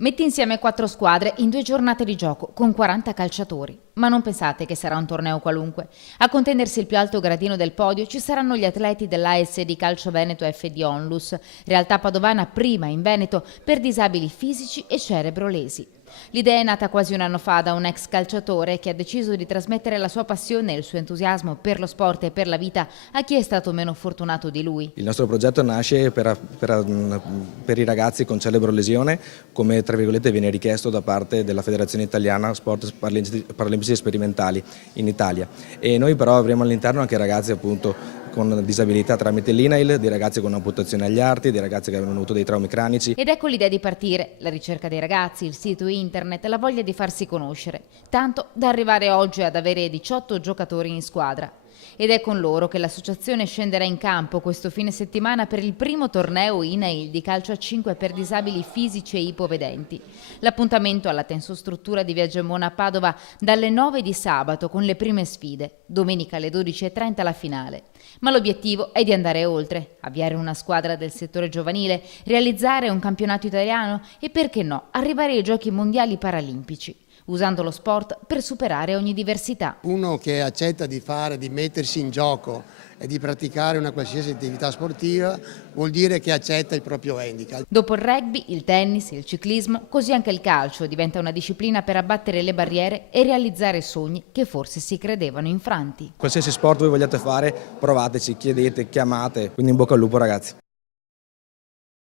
Metti insieme 4 squadre in 2 giornate di gioco con 40 calciatori. Ma non pensate che sarà un torneo qualunque. A contendersi il più alto gradino del podio ci saranno gli atleti dell'ASD Calcio Veneto FD Onlus, realtà padovana prima in Veneto per disabili fisici e cerebrolesi. L'idea è nata quasi un anno fa da un ex calciatore che ha deciso di trasmettere la sua passione e il suo entusiasmo per lo sport e per la vita a chi è stato meno fortunato di lui. Il nostro progetto nasce per i ragazzi con cerebrolesione, come tra virgolette viene richiesto da parte della Federazione Italiana Sport Paralimpici Sperimentali in Italia, e noi però avremo all'interno anche ragazzi appunto con disabilità tramite l'INAIL, dei ragazzi con amputazione agli arti, dei ragazzi che avevano avuto dei traumi cranici. Ed ecco l'idea di partire, la ricerca dei ragazzi, il sito internet, la voglia di farsi conoscere, tanto da arrivare oggi ad avere 18 giocatori in squadra. Ed è con loro che l'associazione scenderà in campo questo fine settimana per il primo torneo INAIL di calcio a 5 per disabili fisici e ipovedenti. L'appuntamento alla tensostruttura di Via Gemona a Padova dalle 9 di sabato con le prime sfide, domenica alle 12:30 la finale. Ma l'obiettivo è di andare oltre, avviare una squadra del settore giovanile, realizzare un campionato italiano e, perché no, arrivare ai Giochi Mondiali Paralimpici, usando lo sport per superare ogni diversità. Uno che accetta di mettersi in gioco e di praticare una qualsiasi attività sportiva vuol dire che accetta il proprio handicap. Dopo il rugby, il tennis, il ciclismo, così anche il calcio diventa una disciplina per abbattere le barriere e realizzare sogni che forse si credevano infranti. Qualsiasi sport voi vogliate fare, provateci, chiedete, chiamate, quindi in bocca al lupo ragazzi.